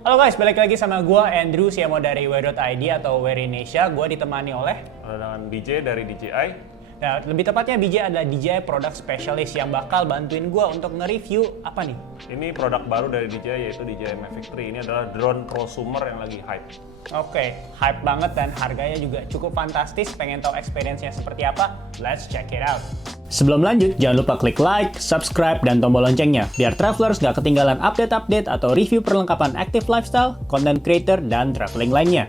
Halo guys, balik lagi sama gue Andrew Siamo dari Wear.id atau Wear Indonesia. Gue ditemani oleh dengan BJ dari DJI. Nah, lebih tepatnya BJ adalah DJI Product Specialist yang bakal bantuin gue untuk nge-review apa nih? Ini produk baru dari DJI yaitu DJI Mavic 3. Ini adalah drone prosumer yang lagi hype. Oke, hype banget dan harganya juga cukup fantastis. Pengen tahu experience-nya seperti apa? Let's check it out. Sebelum lanjut, jangan lupa klik like, subscribe, dan tombol loncengnya biar travelers gak ketinggalan update-update atau review perlengkapan active lifestyle, content creator, dan traveling lainnya.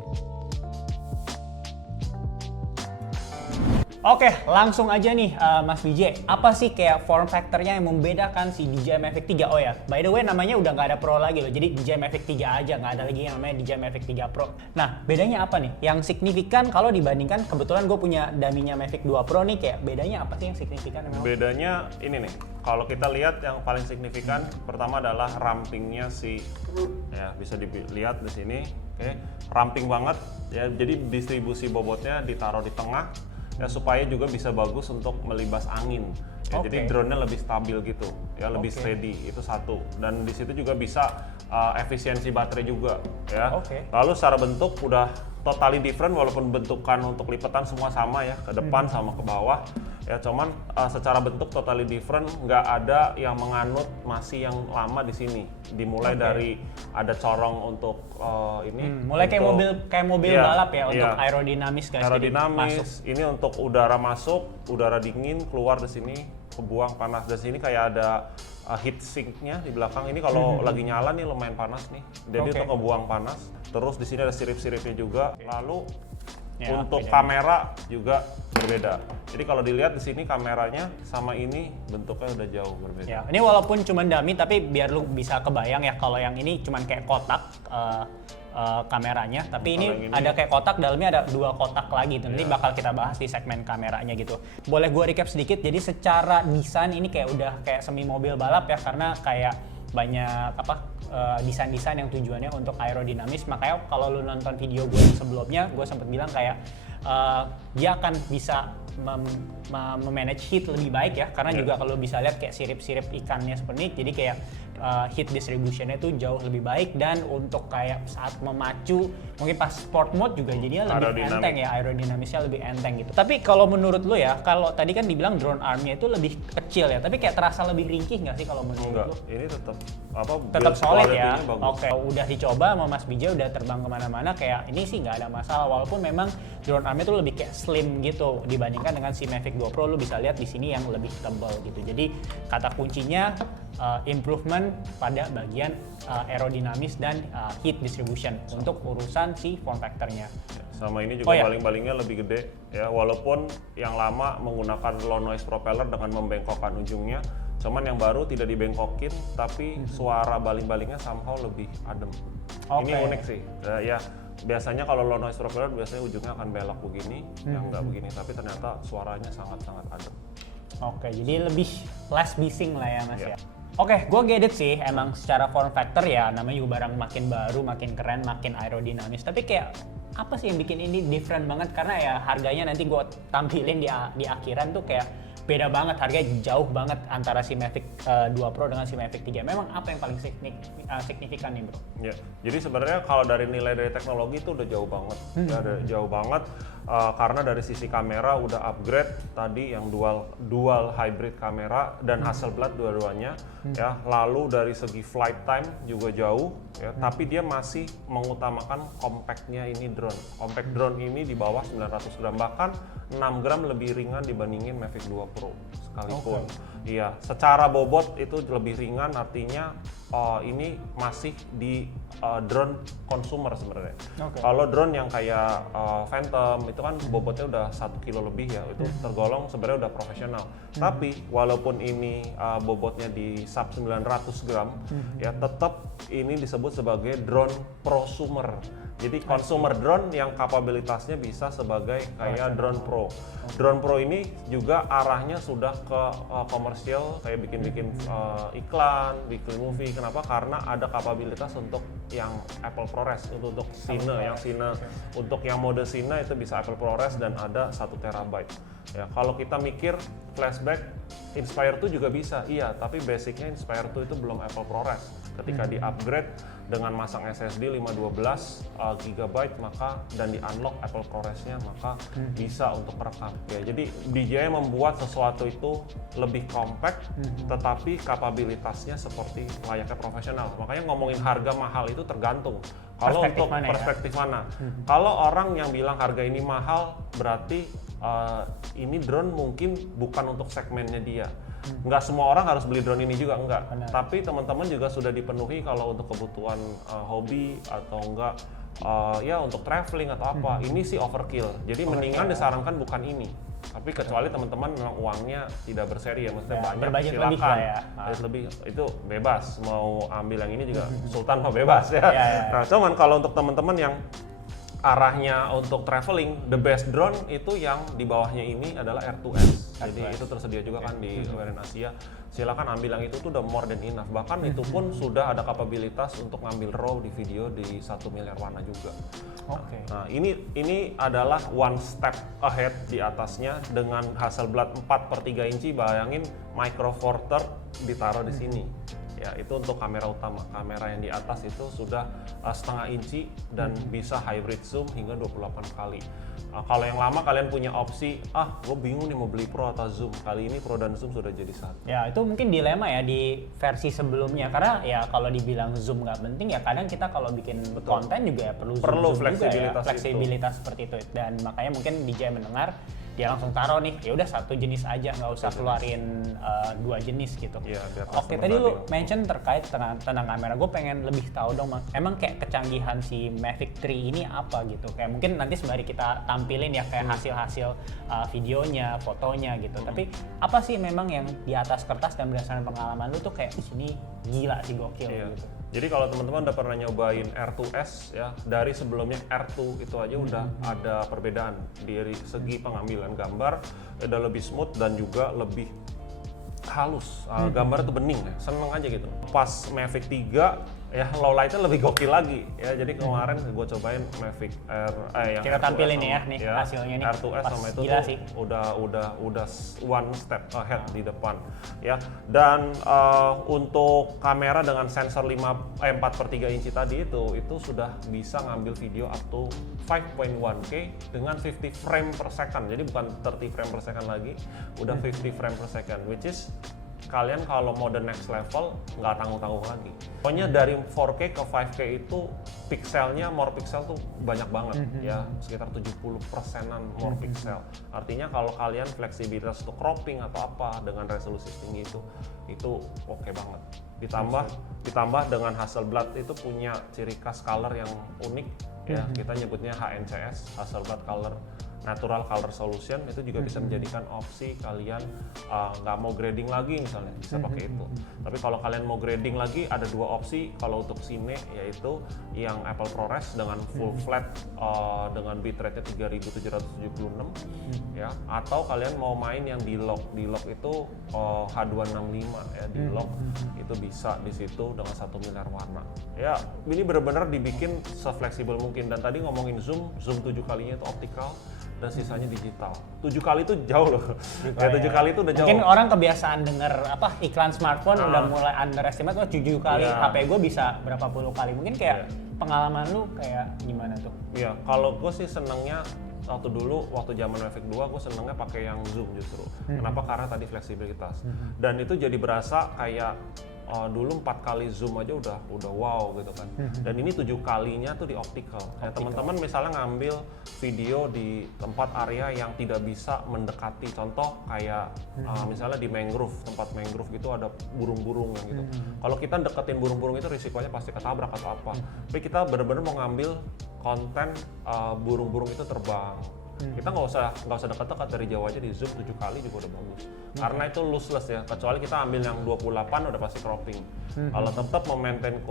Oke, langsung aja nih Mas BJ, apa sih kayak form factor-nya yang membedakan si DJI Mavic 3? Oh ya, by the way namanya udah nggak ada Pro lagi loh, jadi DJI Mavic 3 aja, nggak ada lagi yang namanya DJI Mavic 3 Pro. Nah, bedanya apa nih? Yang signifikan kalau dibandingkan, kebetulan gue punya dummy-nya Mavic 2 Pro nih, kayak bedanya apa sih yang signifikan? Bedanya ini nih, kalau kita lihat yang paling signifikan, pertama adalah rampingnya ya bisa dilihat di sini, oke, ramping banget ya, jadi distribusi bobotnya ditaruh di tengah. Ya, supaya juga bisa bagus untuk melibas angin. Ya, jadi drone-nya lebih stabil gitu, ya lebih steady, itu satu. Dan di situ juga bisa efisiensi baterai juga, ya. Lalu secara bentuk udah totally different, walaupun bentukan untuk lipatan semua sama ya, ke depan sama ke bawah. Ya, cuman secara bentuk totally different, nggak ada yang menganut masih yang lama di sini. Dimulai dari ada corong untuk mulai untuk, kayak mobil balap ya, untuk aerodinamis guys. Aerodinamis, ini untuk udara masuk, udara dingin keluar di sini, kebuang panas. Di sini kayak ada heat sink-nya di belakang. Ini kalau lagi nyala nih lumayan panas nih. Jadi untuk ngebuang panas. Terus di sini ada sirip-siripnya juga. Lalu untuk kamera juga berbeda. Jadi kalau dilihat di sini kameranya sama ini bentuknya udah jauh berbeda. Ya, ini walaupun cuma dummy tapi biar lu bisa kebayang ya, kalau yang ini cuma kayak kotak kameranya, tapi ini ada kayak kotak, dalamnya ada dua kotak lagi. Nanti bakal kita bahas di segmen kameranya gitu. Boleh gue recap sedikit. Jadi secara desain ini kayak udah kayak semi mobil balap ya, karena kayak banyak desain-desain yang tujuannya untuk aerodinamis. Makanya kalau lu nonton video gue yang sebelumnya, gue sempat bilang kayak dia akan bisa memanage heat lebih baik ya, karena juga kalau bisa lihat kayak sirip-sirip ikannya seperti ini, jadi kayak heat distributionnya tuh jauh lebih baik. Dan untuk kayak saat memacu mungkin pas sport mode juga jadinya lebih enteng ya, aerodinamisnya lebih enteng gitu. Tapi kalau menurut lu ya, kalau tadi kan dibilang drone armnya itu lebih kecil ya, tapi kayak terasa lebih ringkih nggak sih kalau menurut lu? Ini tetap solid ya. Oke, udah dicoba sama Mas Bija, udah terbang kemana-mana, kayak ini sih nggak ada masalah, walaupun memang drone armnya tuh lebih kayak slim gitu dibandingkan dengan si Mavic 2 Pro. Lu bisa lihat di sini yang lebih tebal gitu. Jadi kata kuncinya improvement pada bagian aerodinamis dan heat distribution untuk urusan si form factor-nya. Sama ini juga baling-balingnya lebih gede ya, walaupun yang lama menggunakan low noise propeller dengan membengkokkan ujungnya, cuman yang baru tidak dibengkokin tapi suara baling-balingnya somehow lebih adem. Ini unik sih. Ya, biasanya kalau low noise propeller biasanya ujungnya akan belok begini, yang nggak begini, tapi ternyata suaranya sangat-sangat adem. Jadi lebih less bising lah ya Mas ya. Gue get it sih, emang secara form factor ya, namanya juga barang makin baru, makin keren, makin aerodinamis. Tapi kayak apa sih yang bikin ini different banget? Karena ya harganya nanti gue tampilin di akhiran tuh kayak beda banget, harganya jauh banget antara si Mavic 2 Pro dengan si Mavic 3. Memang apa yang paling signifikan nih bro? Ya, jadi sebenarnya kalau dari nilai dari teknologi itu udah jauh banget, jauh banget. Karena dari sisi kamera udah upgrade tadi yang dual hybrid kamera dan Hasselblad dua-duanya ya. Lalu dari segi flight time juga jauh ya, tapi dia masih mengutamakan compactnya ini drone. Compact drone ini di bawah 900 gram, bahkan 6 gram lebih ringan dibandingin Mavic 2 Pro sekalipun. Iya, secara bobot itu lebih ringan, artinya ini masih di drone consumer sebenarnya. Kalau drone yang kayak Phantom itu kan bobotnya udah 1 kilo lebih ya, itu tergolong sebenarnya udah profesional. Tapi walaupun ini bobotnya di sub 900 gram, ya tetap ini disebut sebagai drone prosumer. Jadi consumer drone yang kapabilitasnya bisa sebagai kayak drone pro. Drone pro ini juga arahnya sudah ke komersial, kayak bikin iklan, bikin movie. Kenapa? Karena ada kapabilitas untuk yang Apple ProRes, untuk Cine, untuk yang mode Cine itu bisa Apple ProRes dan ada 1 terabyte. Ya, kalau kita mikir flashback Inspire 2 juga bisa, iya, tapi basicnya Inspire 2 itu belum Apple ProRes. Ketika di-upgrade dengan masang SSD 512 GB maka dan di-unlock Apple ProRes-nya maka bisa untuk merekam. Ya, jadi DJI membuat sesuatu itu lebih compact tetapi kapabilitasnya seperti layaknya profesional. Makanya ngomongin harga mahal itu tergantung. Kalau untuk perspektif mana? Kalau orang yang bilang harga ini mahal berarti ini drone mungkin bukan untuk segmennya dia. Nggak semua orang harus beli drone ini juga, enggak. Tapi teman-teman juga sudah dipenuhi kalau untuk kebutuhan hobi atau enggak ya untuk traveling atau apa. Ini sih overkill. Jadi mendingan disarankan bukan ini. Tapi kecuali teman-teman memang uangnya tidak berseri ya, maksudnya banyak, silakan. Lebih itu bebas mau ambil yang ini juga Sultan mah bebas ya. Nah, cuman kalau untuk teman-teman yang arahnya untuk traveling, the best drone itu yang di bawahnya ini adalah R2S. Jadi itu tersedia juga kan di Wearin Asia. Silakan ambil yang itu tuh udah more than enough. Bahkan itu pun sudah ada kapabilitas untuk ngambil RAW di video di 1 miliar warna juga. Nah, ini adalah one step ahead di atasnya dengan Hasselblad 4/3 inci. Bayangin micro four third ditaruh di sini. Ya, itu untuk kamera utama. Kamera yang di atas itu sudah setengah inci dan bisa hybrid zoom hingga 28 kali. Kalau yang lama kalian punya opsi, gue bingung nih mau beli Pro atau Zoom. Kali ini Pro dan Zoom sudah jadi satu. Ya, itu mungkin dilema ya di versi sebelumnya. Karena ya kalau dibilang Zoom nggak penting ya kadang kita kalau bikin konten juga ya perlu fleksibilitas, fleksibilitas seperti itu. Dan makanya mungkin DJI mendengar, dia langsung taruh nih, ya udah satu jenis aja, nggak usah keluarin dua jenis gitu. Ya, Oke, tadi lu mention terkait tentang kamera, gue pengen lebih tahu dong, emang kayak kecanggihan si Mavic 3 ini apa gitu? Kayak mungkin nanti sembari kita tampilin ya kayak hasil-hasil videonya, fotonya gitu. Tapi apa sih memang yang di atas kertas dan berdasarkan pengalaman lu tuh kayak ini gila sih, gokil gitu? Jadi kalau teman-teman udah pernah nyobain R2S ya, dari sebelumnya R2 itu aja udah ada perbedaan dari segi pengambilan gambar, udah lebih smooth dan juga lebih halus. Gambar itu bening ya, seneng aja gitu. Pas Mavic 3 ya low lightnya lebih gokil lagi ya. Jadi kemarin gue cobain Mavic R yang kita tampilin nih ya nih ya, hasilnya nih. R2S sama itu tuh sih. udah one step ahead di depan ya. Dan untuk kamera dengan sensor 4/3 inci tadi itu sudah bisa ngambil video up to 5.1K dengan 50 frame per second. Jadi bukan 30 frame per second lagi, udah 50 frame per second, which is kalian kalau mode next level nggak tanggung-tanggung lagi. Pokoknya dari 4K ke 5K itu pixelnya, more pixel tuh banyak banget ya, sekitar 70%-an more pixel. Artinya kalau kalian fleksibilitas untuk cropping atau apa dengan resolusi tinggi itu oke banget. Ditambah dengan Hasselblad itu punya ciri khas color yang unik ya, kita nyebutnya HNCS, Hasselblad Color Natural Color Solution. Itu juga bisa menjadikan opsi kalian nggak mau grading lagi misalnya, bisa pakai itu. Tapi kalau kalian mau grading lagi ada dua opsi kalau untuk Cine, yaitu yang Apple ProRes dengan full flat dengan bitrate-nya 3776 ya, atau kalian mau main yang D-Log. D-Log itu H265 ya, D-Log itu bisa di situ dengan 1 miliar warna. Ya, ini benar-benar dibikin se-fleksibel mungkin. Dan tadi ngomongin zoom 7 kalinya itu optical dan sisanya digital. 7 kali itu jauh loh. Ya, 7 kali itu udah jauh. Mungkin orang kebiasaan denger iklan smartphone udah mulai underestimate, 7 kali HP gue bisa berapa puluh kali. Mungkin kayak pengalaman lu kayak gimana tuh? Iya, kalau gue sih senengnya waktu zaman Mavic 2 gue senengnya pakai yang zoom justru. Kenapa? Karena tadi fleksibilitas. Dan itu jadi berasa kayak dulu 4 kali zoom aja udah wow gitu kan. Dan ini 7 kalinya tuh di optical. Kayak teman-teman misalnya ngambil video di tempat area yang tidak bisa mendekati, contoh kayak misalnya di mangrove, tempat mangrove gitu ada burung-burung yang gitu. Kalau kita deketin burung-burung itu risikonya pasti ketabrak atau apa. Tapi kita benar-benar mau ngambil konten burung-burung itu terbang. Kita nggak usah dekat-dekat, dari jauh aja di zoom 7 kali juga udah bagus. Karena itu lossless ya, kecuali kita ambil yang 28 udah pasti cropping. Kalau tetap memaintain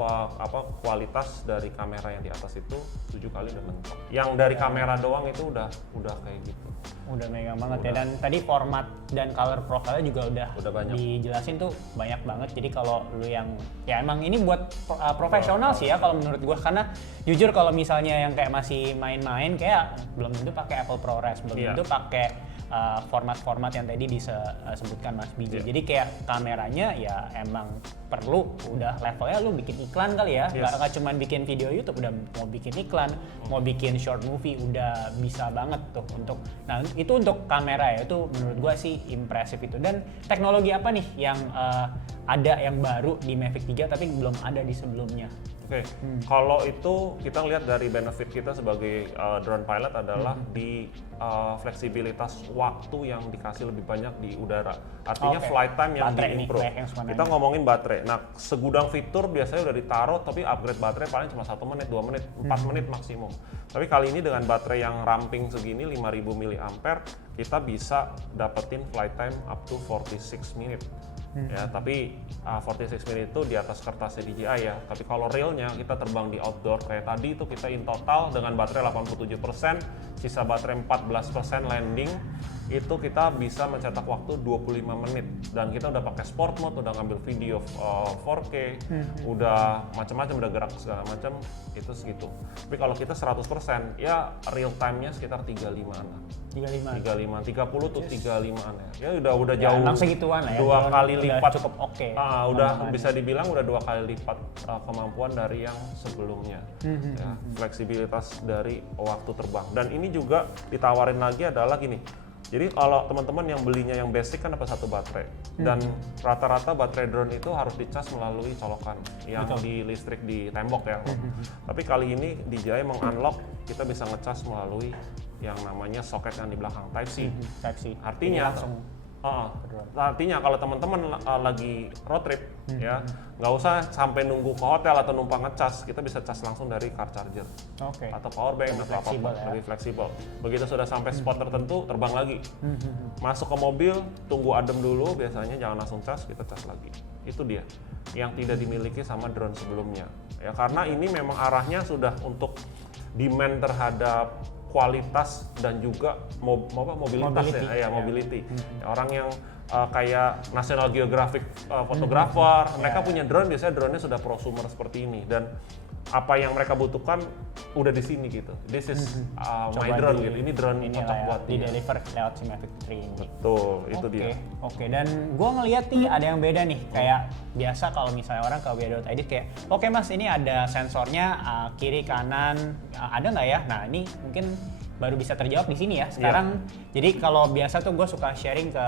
kualitas dari kamera yang di atas itu 7 kali udah mentok. Yang dari kamera doang itu udah kayak gitu. Udah megang banget ya, dan tadi format dan color profile juga udah banyak dijelasin tuh, banyak banget. Jadi kalau lu yang ya emang ini buat profesional sih ya kalau menurut gua, karena jujur kalau misalnya yang kayak masih main-main kayak belum tentu pakai Apple ProRes, belum tentu pakai format-format yang tadi disebutkan Mas Biji. Yeah. Jadi kayak kameranya ya emang perlu udah levelnya lu bikin iklan kali ya, nggak cuma bikin video YouTube, udah mau bikin iklan, mau bikin short movie udah bisa banget tuh untuk. Nah itu untuk kamera ya, itu menurut gua sih impresif itu. Dan teknologi apa nih yang ada yang baru di Mavic 3 tapi belum ada di sebelumnya? Oke, kalau itu kita lihat dari benefit kita sebagai drone pilot adalah di fleksibilitas waktu yang dikasih lebih banyak di udara. Artinya flight time yang di-improve. Kita ngomongin baterai. Nah, segudang fitur biasanya udah ditaruh, tapi upgrade baterai paling cuma 1 menit, 2 menit, 4 menit maksimum. Tapi kali ini dengan baterai yang ramping segini 5000 mAh, kita bisa dapetin flight time up to 46 minute. Ya, tapi 46 menit itu di atas kertasnya DJI ya. Tapi kalau realnya kita terbang di outdoor kayak tadi itu kita in total dengan baterai 87%, sisa baterai 14% landing, itu kita bisa mencetak waktu 25 menit. Dan kita udah pakai sport mode, udah ngambil video 4K, udah macam-macam, udah gerak segala macam, itu segitu. Tapi kalau kita 100% ya real time-nya sekitar 35-an lah. 30 tuh 35-an ya. Ya udah ya, jauh. Emang segituan lah ya. 2 kali lipat. Cukup oke. Udah bisa dibilang udah 2 kali lipat kemampuan dari yang sebelumnya. Ya, fleksibilitas dari waktu terbang. Dan ini juga ditawarin lagi adalah gini. Jadi kalau teman-teman yang belinya yang basic kan dapat 1 baterai. Dan rata-rata baterai drone itu harus dicas melalui colokan yang di listrik di tembok ya. Tapi kali ini DJI mengunlock kita bisa ngecas melalui yang namanya soket yang di belakang Type-C. Artinya artinya kalau teman-teman lagi road trip ya nggak usah sampai nunggu ke hotel atau numpang ngecas, kita bisa cas langsung dari car charger atau power bank atau apapun, lebih fleksibel. Begitu sudah sampai spot tertentu terbang lagi, masuk ke mobil, tunggu adem dulu, biasanya jangan langsung cas, kita cas lagi. Itu dia yang tidak dimiliki sama drone sebelumnya ya, karena ini memang arahnya sudah untuk demand terhadap kualitas dan juga mobility. Orang yang kayak National Geographic fotografer, mereka punya drone, biasanya drone-nya sudah prosumer seperti ini, dan apa yang mereka butuhkan udah di sini gitu. This is my drone gitu. Ini drone cocok buat di deliver lewat si Mavic 3 ini. Betul, itu dia. Oke, dan gue ngeliat nih ada yang beda nih. Kayak biasa kalau misalnya orang ke Wia.id kayak, oke mas ini ada sensornya kiri kanan, ada nggak ya? Nah ini mungkin baru bisa terjawab di sini ya sekarang. Jadi kalau biasa tuh gue suka sharing ke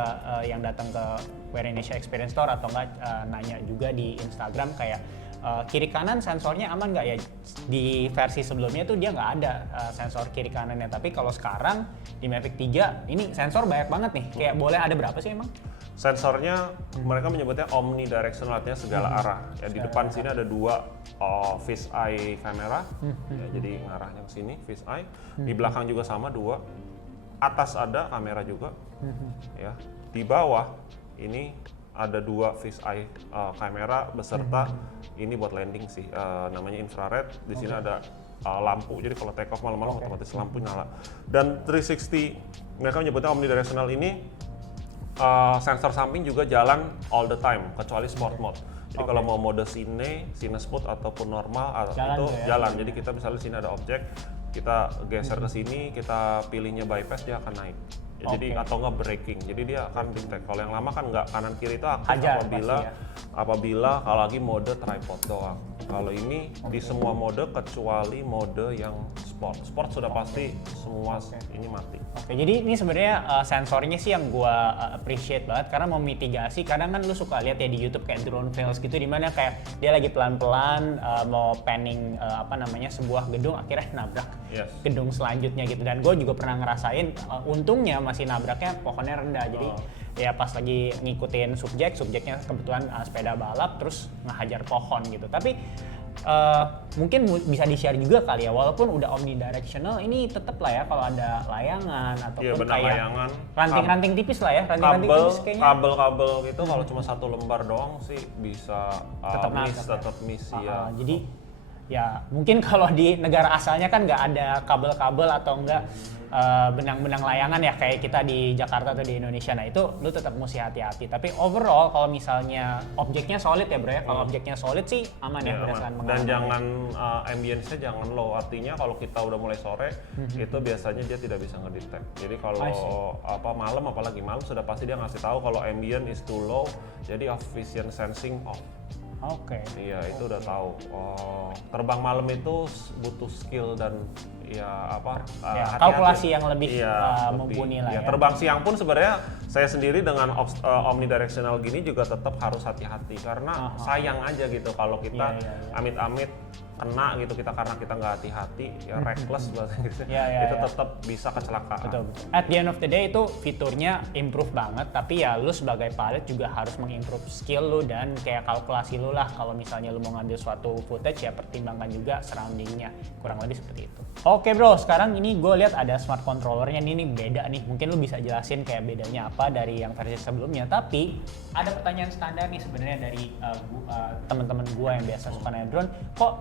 yang datang ke Wear Indonesia Experience Store atau enggak nanya juga di Instagram kayak kiri kanan sensornya aman nggak ya? Di versi sebelumnya tuh dia nggak ada sensor kiri kanannya, tapi kalau sekarang di Mavic 3 ini sensor banyak banget nih. Kayak boleh ada berapa sih emang? Sensornya mereka menyebutnya omnidirectional, artinya segala arah. Ya, di depan sini ada 2 fisheye kamera, ya, jadi ngarahnya ke sini fisheye. Di belakang juga sama 2. Atas ada kamera juga. Ya, di bawah ini ada 2 fisheye kamera beserta ini buat landing sih, namanya infrared. Di sini ada lampu, jadi kalau take off malam-malam otomatis lampu nyala. Dan 360 mereka menyebutnya omnidirectional ini. Sensor samping juga jalan all the time kecuali sport mode. Jadi kalau mau mode cine smooth ataupun normal itu jalan. Jadi kita misalnya sini ada objek, kita geser ke sini, kita pilihnya bypass, dia akan naik. Ya, jadi atau nggak braking, jadi dia akan detect. Kalau yang lama kan nggak, kanan kiri itu aktif apabila kalau lagi mode tripod doang. Kalau ini di semua mode kecuali mode yang sport sudah pasti semua ini mati. Jadi ini sebenarnya sensornya sih yang gua appreciate banget, karena memitigasi. Kadang kan lu suka lihat ya di YouTube kayak drone fails gitu, dimana kayak dia lagi pelan-pelan mau panning sebuah gedung, akhirnya nabrak gedung selanjutnya gitu. Dan gue juga pernah ngerasain, untungnya masih nabraknya pohonnya rendah, jadi ya pas lagi ngikutin subjeknya kebetulan sepeda balap terus ngehajar pohon gitu. Tapi mungkin bisa di-share juga kali ya, walaupun udah omnidirectional ini tetap lah ya kalau ada layangan ataupun kayak ranting-ranting tipis lah ya, ranting-ranting tipis kayaknya. Kabel-kabel gitu kalau cuma 1 lembar doang sih bisa tetap miss ya. Jadi ya mungkin kalau di negara asalnya kan nggak ada kabel-kabel atau enggak benang-benang layangan ya kayak kita di Jakarta atau di Indonesia. Nah itu lu tetap mesti hati-hati. Tapi overall kalau misalnya objeknya solid ya bro ya, kalau objeknya solid sih aman ya berdasarkan aman. Dan jangan ambience-nya jangan low. Artinya kalau kita udah mulai sore itu biasanya dia tidak bisa ngedetect. Jadi kalau malam, apalagi malam sudah pasti dia ngasih tahu kalau ambient is too low, jadi vision sensing off. Oke. Iya, itu udah tahu. Terbang malam itu butuh skill dan hati-hati. Kalkulasi yang lebih lebih, mumpuni lah ya. Terbang siang pun sebenarnya saya sendiri dengan omnidirectional gini juga tetap harus hati-hati karena sayang aja gitu kalau kita amit-amit kena gitu karena kita nggak hati-hati ya reckless bahasa Inggrisnya itu tetap bisa kecelakaan. Betul. At the end of the day itu fiturnya improve banget, tapi ya lu sebagai pilot juga harus mengimprove skill lu dan kayak kalkulasi lu lah kalau misalnya lu mau ngambil suatu footage ya pertimbangkan juga surroundingnya, kurang lebih seperti itu. Oke bro, sekarang ini gue lihat ada smart controllernya ini beda nih, mungkin lu bisa jelasin kayak bedanya apa dari yang versi sebelumnya. Tapi ada pertanyaan standar nih sebenarnya dari teman-teman gue yang biasa suka naik drone, kok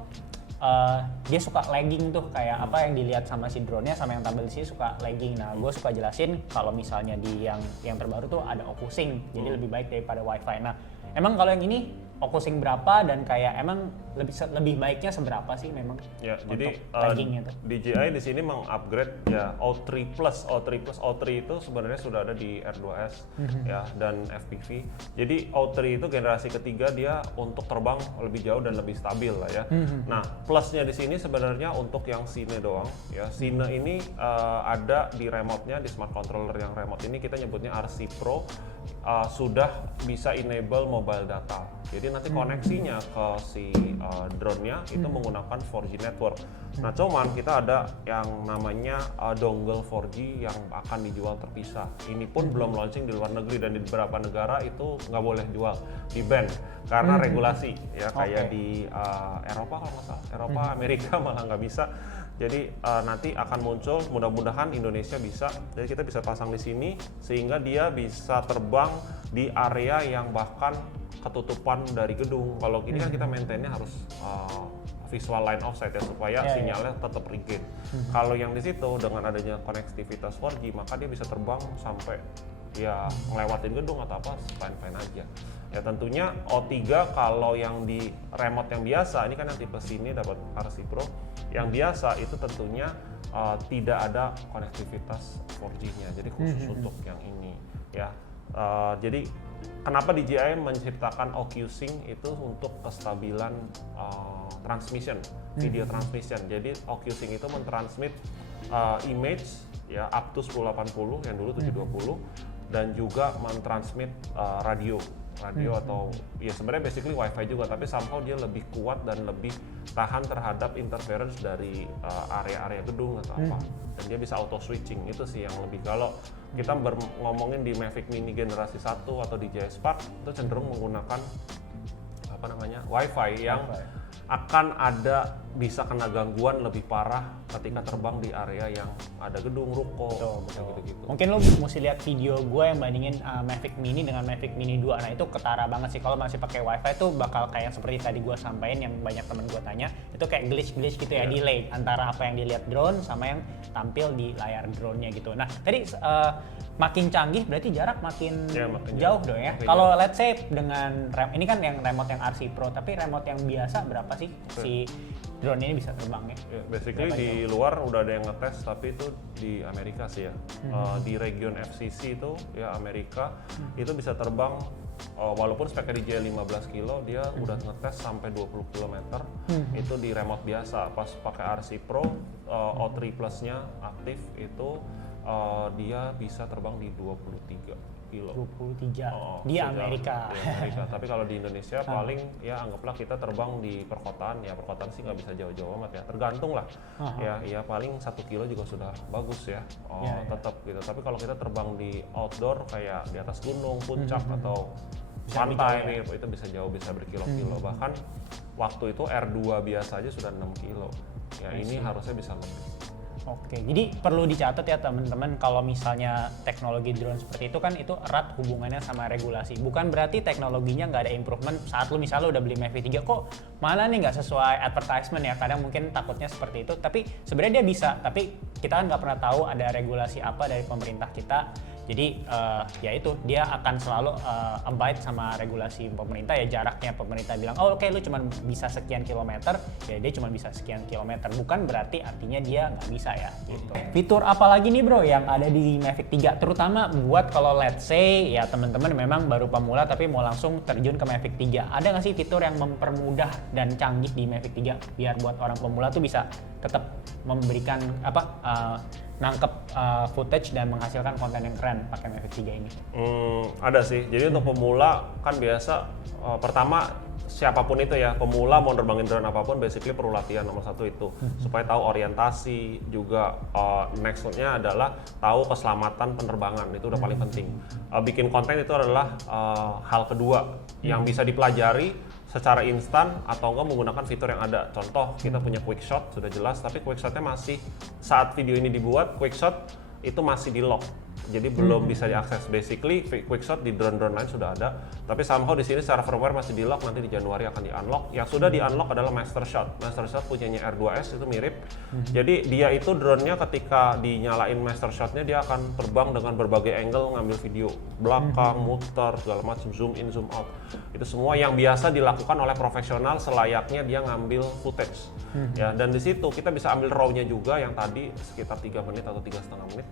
dia suka lagging tuh kayak apa yang dilihat sama si drone-nya sama yang tampil di sini suka lagging. Nah, gue suka jelasin kalau misalnya di yang terbaru tuh ada occlusing, jadi lebih baik daripada wifi. Nah, emang kalau yang ini occlusing berapa dan kayak emang lebih baiknya seberapa sih memang? Ya, jadi laggingnya tuh. DJI di sini mengupgrade ya O3 Plus. O3 itu sebenarnya sudah ada di R2S ya dan FPV. Jadi O3 itu generasi ketiga, dia untuk terbang lebih jauh dan lebih stabil lah ya. Nah, plusnya di sini sebenarnya untuk yang Cine doang ya. Cine ini ada di remote-nya, di smart controller yang remote ini kita nyebutnya RC Pro, sudah bisa enable mobile data. Jadi nanti koneksinya ke si drone-nya itu menggunakan 4G network. Nah, cuman kita ada yang namanya dongle 4G yang akan dijual terpisah. Ini pun belum launching di luar negeri dan di beberapa negara itu nggak boleh jual, di ban karena regulasi ya kayak di Eropa kalau nggak salah, Eropa, Amerika malah nggak bisa. Jadi nanti akan muncul, mudah-mudahan Indonesia bisa. Jadi kita bisa pasang di sini sehingga dia bisa terbang di area yang bahkan ketutupan dari gedung. Kalau gini kan kita maintainnya harus visual line of sight ya supaya sinyalnya tetap rigid. Kalau yang di situ dengan adanya konektivitas 4G maka dia bisa terbang sampai ya ngelewatin gedung atau apa fine-fine aja. Ya tentunya O3 kalau yang di remote yang biasa, ini kan yang tipe sini dapat RC Pro, yang biasa itu tentunya tidak ada konektivitas 4G-nya. Jadi khusus untuk yang ini ya. Jadi kenapa DJI menciptakan occlusing itu untuk kestabilan transmission, video transmission. Jadi occlusing itu mentransmit image ya up to 1080 yang dulu 720 dan juga mentransmit radio atau ya sebenarnya basically wifi juga, tapi somehow dia lebih kuat dan lebih tahan terhadap interference dari area-area gedung atau apa, dan dia bisa auto switching. Itu sih yang lebih, kalau kita ngomongin di Mavic Mini generasi 1 atau DJI Spark itu cenderung menggunakan apa namanya wifi yang akan ada bisa kena gangguan lebih parah ketika terbang di area yang ada gedung, ruko, gitu-gitu. Mungkin lo mesti lihat video gue yang bandingin Mavic Mini dengan Mavic Mini 2. Nah itu ketara banget sih, kalau masih pakai wifi tuh bakal kayak yang seperti tadi gue sampaikan yang banyak temen gue tanya, itu kayak glitch gitu ya, delay antara apa yang dilihat drone sama yang tampil di layar drone-nya gitu. Nah tadi makin canggih berarti jarak makin jauh dong ya. Kalau let's say dengan ini kan yang remote yang RC Pro, tapi remote yang biasa berapa sih si drone ini bisa terbang ya? Basically di luar udah ada yang ngetes, tapi itu di Amerika sih ya. Di region FCC itu ya Amerika itu bisa terbang walaupun speknya DJI 15 kilo, dia udah ngetes sampai 20 km. Itu di remote biasa. Pas pakai RC Pro O3 Plus-nya aktif itu dia bisa terbang di 23 kilo. 23 di Amerika. Di Amerika. Tapi kalau di Indonesia paling ya anggaplah kita terbang di perkotaan, ya perkotaan sih nggak bisa jauh-jauh amat ya, tergantung lah. Ya paling 1 kilo juga sudah bagus ya. Tetap gitu. Tapi kalau kita terbang di outdoor kayak di atas gunung, puncak atau pantai nih, itu bisa jauh, bisa berkilo-kilo. Bahkan waktu itu R2 biasa aja sudah 6 kilo. Ya ini harusnya bisa lebih. Oke, jadi perlu dicatat ya teman-teman, kalau misalnya teknologi drone seperti itu kan itu erat hubungannya sama regulasi. Bukan berarti teknologinya nggak ada improvement saat lu misalnya udah beli Mavic 3 kok mana nih nggak sesuai advertisement ya. Kadang mungkin takutnya seperti itu, tapi sebenarnya dia bisa. Tapi kita kan nggak pernah tahu ada regulasi apa dari pemerintah kita. Jadi ya itu dia akan selalu abide sama regulasi pemerintah ya. Jaraknya pemerintah bilang oh oke, lu cuma bisa sekian kilometer, ya dia cuma bisa sekian kilometer, bukan berarti artinya dia nggak bisa ya gitu. Fitur apa lagi nih bro yang ada di Mavic 3 terutama buat kalau let's say ya teman-teman memang baru pemula tapi mau langsung terjun ke Mavic 3, ada nggak sih fitur yang mempermudah dan canggih di Mavic 3 biar buat orang pemula tuh bisa tetap memberikan nangkep footage dan menghasilkan konten yang keren pakai Mavic 3 ini? Ada sih. Jadi untuk pemula kan biasa pertama siapapun itu ya, pemula mau nerbangin drone apapun basically perlu latihan nomor satu itu supaya tahu orientasi, juga next-nya adalah tahu keselamatan penerbangan, itu udah paling penting. Bikin konten itu adalah hal kedua yang bisa dipelajari secara instan atau enggak menggunakan fitur yang ada. Contoh, kita punya quick shot sudah jelas, tapi quick shotnya masih saat video ini dibuat, quick shot itu masih di lock. Jadi belum bisa diakses. Basically quick shot di drone-drone lain sudah ada, tapi somehow di sini secara firmware masih di lock, nanti di Januari akan di unlock. Yang sudah di unlock adalah Master Shot. Master Shot punyanya R2S itu mirip. Jadi dia itu drone-nya ketika dinyalain Master Shot-nya dia akan terbang dengan berbagai angle ngambil video. Belakang, muter, segala macam, zoom in, zoom out. Itu semua yang biasa dilakukan oleh profesional selayaknya dia ngambil footage. Ya, dan di situ kita bisa ambil raw-nya juga yang tadi sekitar 3 menit atau 3,5 menit.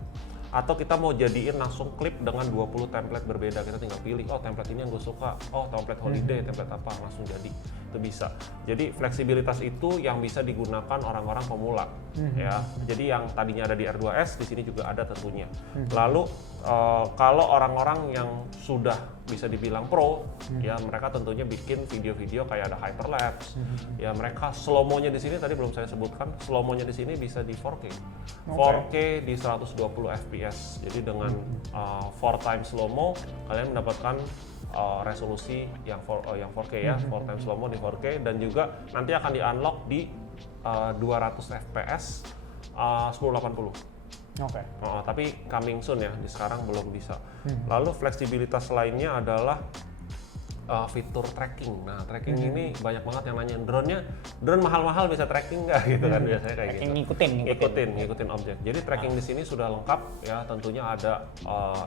Atau kita mau jadiin langsung klip dengan 20 template berbeda, kita tinggal pilih, oh template ini yang gue suka, oh template holiday, template apa, langsung jadi, itu bisa. Jadi fleksibilitas itu yang bisa digunakan orang-orang pemula, ya. Jadi yang tadinya ada di R2S, di sini juga ada tentunya. Lalu kalau orang-orang yang sudah bisa dibilang pro, ya mereka tentunya bikin video-video kayak ada hyperlapse, ya mereka slow-mo-nya di sini tadi belum saya sebutkan, slow-mo-nya di sini bisa di 4K, 4K di 120 fps. Jadi dengan 4 times slow-mo kalian mendapatkan resolusi yang 4K ya, 4 times slow-mo di 4K, dan juga nanti akan di unlock di 200 fps 1080. Oke. Tapi coming soon ya, di sekarang belum bisa. Lalu fleksibilitas lainnya adalah fitur tracking. Nah, tracking ini banyak banget yang nanya, drone mahal-mahal bisa tracking nggak gitu kan, biasanya kayak gitu. Ngikutin objek. Jadi tracking di sini sudah lengkap ya, tentunya ada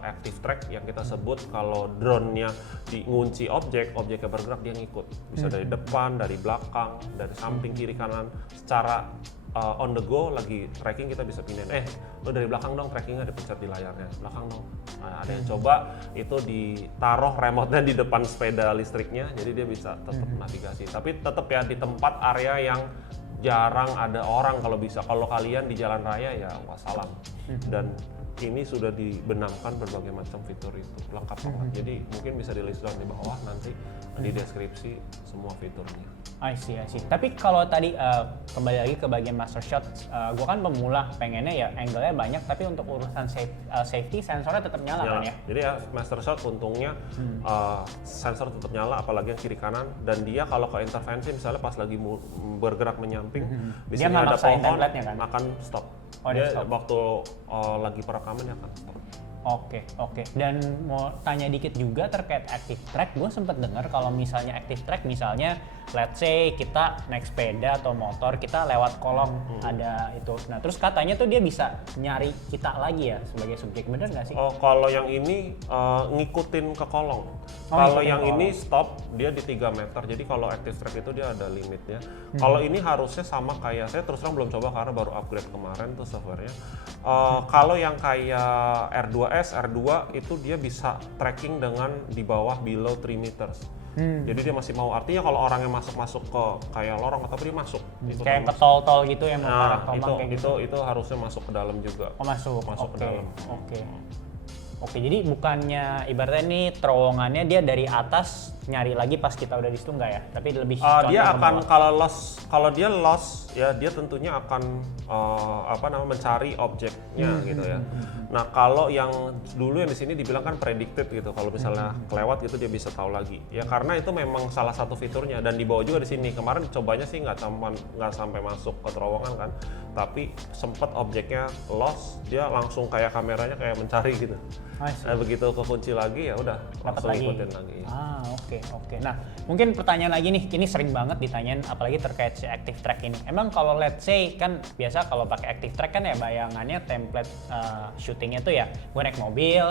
active track yang kita sebut kalau drone-nya ngunci objeknya bergerak dia ngikut. Bisa dari depan, dari belakang, dari samping, kiri, kanan, secara on the go lagi tracking kita bisa pindahin. Lo dari belakang dong, trackingnya dipencet di layarnya belakang dong. Nah, ada yang coba itu ditaruh remote-nya di depan sepeda listriknya, jadi dia bisa tetap navigasi. Tapi tetap ya di tempat area yang jarang ada orang kalau bisa. Kalau kalian di jalan raya ya wassalam. Dan ini sudah dibenamkan berbagai macam fitur itu, lengkap banget. Jadi mungkin bisa di list down di bawah nanti di deskripsi semua fiturnya. I see. Tapi kalau tadi kembali lagi ke bagian Master Shot, gue kan pemula, pengennya ya angle-nya banyak, tapi untuk urusan safety sensornya tetap nyala kan ya? Jadi ya Master Shot untungnya sensor tetap nyala, apalagi yang kiri kanan, dan dia kalau ke intervensi misalnya pas lagi bergerak menyamping, di sini ada pohon kan? Akan stop. Dia stop. Waktu lagi perekaman dia akan stop. Oke. Dan mau tanya dikit juga terkait active track. Gue sempet dengar kalau misalnya active track, misalnya let's say kita naik sepeda atau motor, kita lewat kolong ada itu. Nah terus katanya tuh dia bisa nyari kita lagi ya sebagai subjek, bener nggak sih? Oh, kalau yang ini ngikutin ke kolong. Kalau yang ini stop, dia di 3 meter. Jadi kalau active track itu dia ada limitnya. Kalau ini harusnya sama kayak, saya terus terang belum coba karena baru upgrade kemarin tuh softwarenya. Kalau yang kayak R2S, R2 itu dia bisa tracking dengan di bawah below 3 meters. Jadi dia masih mau, artinya kalau orang yang masuk ke kayak lorong atau dia masuk. Kayak ke tol-tol gitu yang mau itu harusnya masuk ke dalam juga. Oh masuk ke dalam. Oke, jadi bukannya ibaratnya ini terowongannya dia dari atas nyari lagi pas kita udah di situ nggak ya? Tapi lebih Dia condong ke akan bawah. kalau dia lost ya dia tentunya akan mencari objeknya gitu ya. Nah kalau yang dulu yang di sini dibilang kan predicted gitu, kalau misalnya kelewat gitu dia bisa tahu lagi. Ya karena itu memang salah satu fiturnya dan dibawa juga di sini. Kemarin cobanya sih nggak sampai masuk ke terowongan kan, tapi sempat objeknya lost, dia langsung kayak kameranya kayak mencari gitu. Begitu kekunci lagi ya udah langsung lagi. ikutin lagi. Oke. Nah, mungkin pertanyaan lagi nih, ini sering banget ditanyain apalagi terkait si Active Track ini. Emang kalau let's say kan biasa kalau pakai Active Track kan ya bayangannya template syutingnya tuh ya gue naik mobil,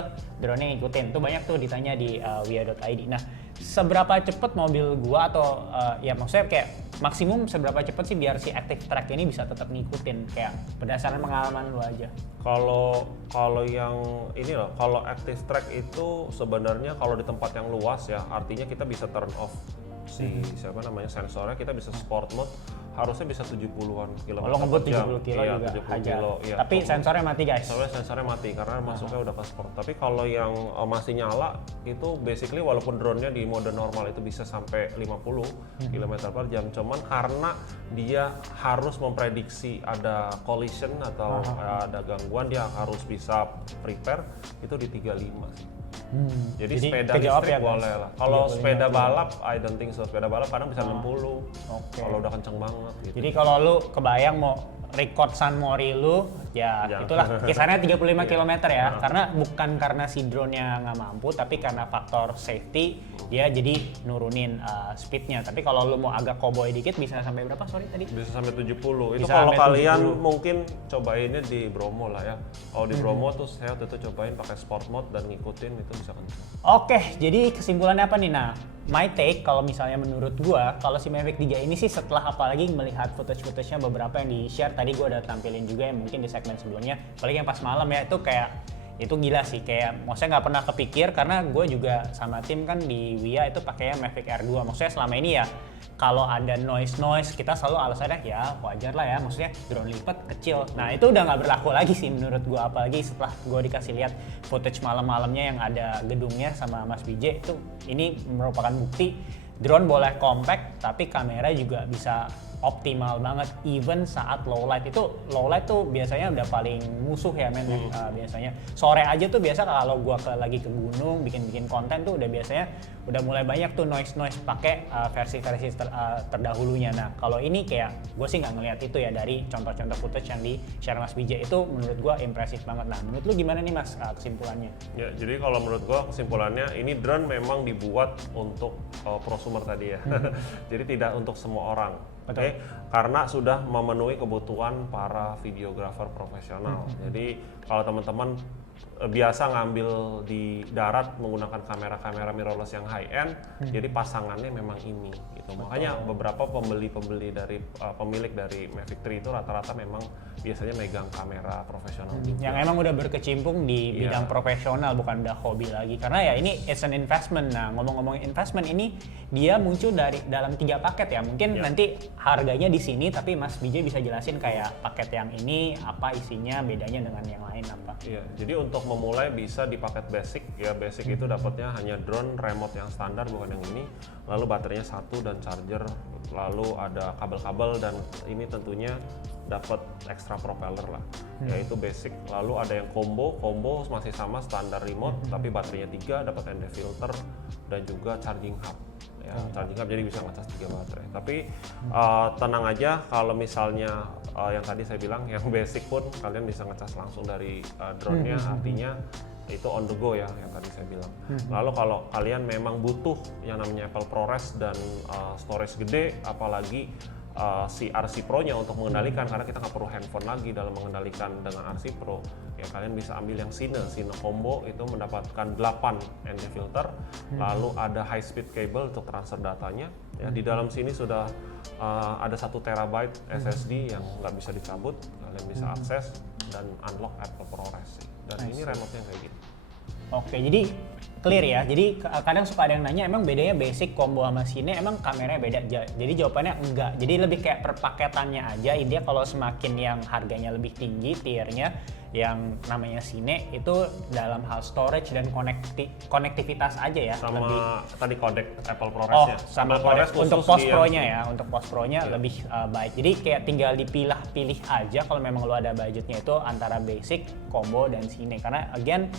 drone-nya ngikutin. Tuh banyak tuh ditanya di wia.id. Nah, seberapa cepet mobil gua atau ya maksudnya kayak maksimum seberapa cepet sih biar si Active Track ini bisa tetap ngikutin kayak berdasarkan pengalaman lu aja? Kalau yang ini loh, kalau Active Track itu sebenarnya kalau di tempat yang luas ya, artinya kita bisa turn off sensornya, kita bisa sport mode, harusnya bisa 70-an kilometer Kalau ngebut per jam. 70 kilo juga 70 hajar. kilo, iya. Tapi sensornya mati guys. Sensornya mati karena masuknya udah ke sport. Tapi kalau yang masih nyala itu basically walaupun drone-nya di mode normal itu bisa sampai 50 km per jam, cuman karena dia harus memprediksi ada collision atau ada gangguan, dia harus bisa prepare itu di 35 sih. Jadi sepeda listrik boleh lah. Kalau sepeda balap, I don't think so. Sepeda balap kadang bisa 60. Kalau udah kenceng banget gitu. Jadi kalau lu kebayang mau record San Mori lu, ya itulah kisarannya 35 km ya. Karena bukan karena si drone-nya nggak mampu, tapi karena faktor safety dia jadi nurunin speednya. Tapi kalau lu mau agak cowboy dikit bisa sampai berapa? Sorry tadi? Bisa sampai 70. Itu Bisa kalau sampai kalian 70. mungkin cobainnya di Bromo lah ya. Kalau di Bromo tuh saya waktu itu cobain pakai sport mode dan ngikutin itu bisa kenceng. Oke, jadi kesimpulannya apa nih? Nah, my take kalau misalnya menurut gua, kalau si Mavic 3 ini sih setelah apalagi melihat footage-nya beberapa yang di-share, tadi gua udah tampilin juga yang mungkin di segmen sebelumnya, apalagi yang pas malam ya, itu kayak itu gila sih, kayak maksudnya nggak pernah kepikir karena gue juga sama tim kan di Wia itu pakainya Mavic Air 2. Maksudnya selama ini ya kalau ada noise kita selalu alasannya ya wajar lah ya, maksudnya drone lipat kecil. Nah itu udah nggak berlaku lagi sih menurut gue, apalagi setelah gue dikasih lihat footage malam-malamnya yang ada gedungnya sama Mas BJ, itu ini merupakan bukti drone boleh compact tapi kamera juga bisa optimal banget even saat low light. Itu low light tuh biasanya udah paling musuh ya men. Biasanya sore aja tuh biasa kalau gua lagi ke gunung bikin konten tuh udah biasanya udah mulai banyak tuh noise pakai versi-versi terdahulunya. Nah kalau ini kayak gue sih nggak ngelihat itu ya dari contoh-contoh footage yang di share Mas BJ, itu menurut gua impresif banget. Nah menurut lu gimana nih Mas kesimpulannya? Ya jadi kalau menurut gua kesimpulannya ini drone memang dibuat untuk prosumer tadi ya. Jadi tidak untuk semua orang. Oke, karena sudah memenuhi kebutuhan para videographer profesional. Jadi kalau teman-teman biasa ngambil di darat menggunakan kamera mirrorless yang high end, jadi pasangannya memang ini gitu. Makanya beberapa pembeli dari pemilik dari Mavic 3 itu rata-rata memang biasanya megang kamera profesional juga. Yang emang udah berkecimpung di bidang profesional, bukan udah hobi lagi. Karena ya ini it's an investment. Nah ngomong-ngomong investment ini dia muncul dari dalam 3 paket ya. Mungkin nanti harganya di sini, tapi Mas BJ bisa jelasin kayak paket yang ini apa isinya, bedanya dengan yang lain apa? Iya, jadi untuk memulai bisa di paket basic ya. Basic itu dapatnya hanya drone, remote yang standar bukan yang ini, lalu baterainya 1 dan charger, lalu ada kabel-kabel, dan ini tentunya dapat extra propeller lah, yaitu basic. Lalu ada yang combo masih sama standar remote, tapi baterainya 3, dapat ND filter dan juga charging hub. Ya, charging hub jadi bisa ngecas 3 baterai. Tapi tenang aja kalau misalnya yang tadi saya bilang yang basic pun kalian bisa ngecas langsung dari drone-nya, artinya itu on the go ya yang tadi saya bilang. Lalu kalau kalian memang butuh yang namanya Apple ProRes dan storage gede, apalagi si RC Pro-nya untuk mengendalikan, karena kita nggak perlu handphone lagi dalam mengendalikan dengan RC Pro, ya kalian bisa ambil yang Cine Combo, itu mendapatkan 8 ND filter, lalu ada high speed cable untuk transfer datanya. Ya, di dalam sini sudah ada 1 terabyte SSD yang nggak bisa dicabut, kalian bisa akses dan unlock Apple ProRes. Dan ini remote-nya kayak gitu. Oke, jadi clear ya. Jadi kadang suka ada yang nanya emang bedanya basic, combo sama Cine, emang kameranya beda? Jadi jawabannya enggak. Jadi lebih kayak perpaketannya aja. Intinya kalau semakin yang harganya lebih tinggi tiernya, yang namanya Cine itu dalam hal storage dan konektivitas aja ya. Sama lebih, tadi codec Apple ProRes ya. sama Apple ProRes untuk khusus post di pro-nya yang- ya, untuk post pro-nya lebih baik. Jadi kayak tinggal dipilah-pilih aja kalau memang lu ada budgetnya itu antara basic, combo, dan Cine. Karena again,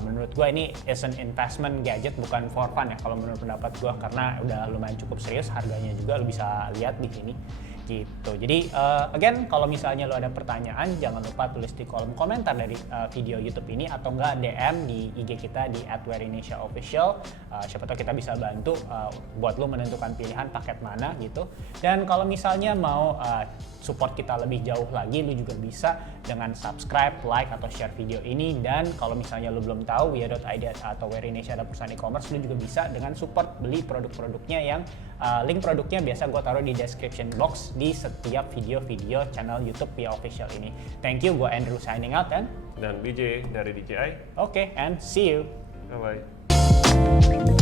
menurut gua ini is an investment gadget, bukan for fun ya kalau menurut pendapat gua, karena udah lumayan cukup serius harganya juga, lu bisa lihat di sini gitu. Jadi again, kalau misalnya lo ada pertanyaan jangan lupa tulis di kolom komentar dari video YouTube ini, atau enggak DM di IG kita di @werinesiaofficial. Siapa tahu kita bisa bantu buat lo menentukan pilihan paket mana gitu. Dan kalau misalnya mau support kita lebih jauh lagi, lo juga bisa dengan subscribe, like, atau share video ini. Dan kalau misalnya lo belum tahu Wia.id atau Werinesial ada perusahaan e-commerce, lo juga bisa dengan support beli produk-produknya yang link produknya biasa gue taruh di description box di setiap video-video channel YouTube Wia Official ini. Thank you, gue Andrew signing out dan DJ dari DJI. and see you. Bye bye.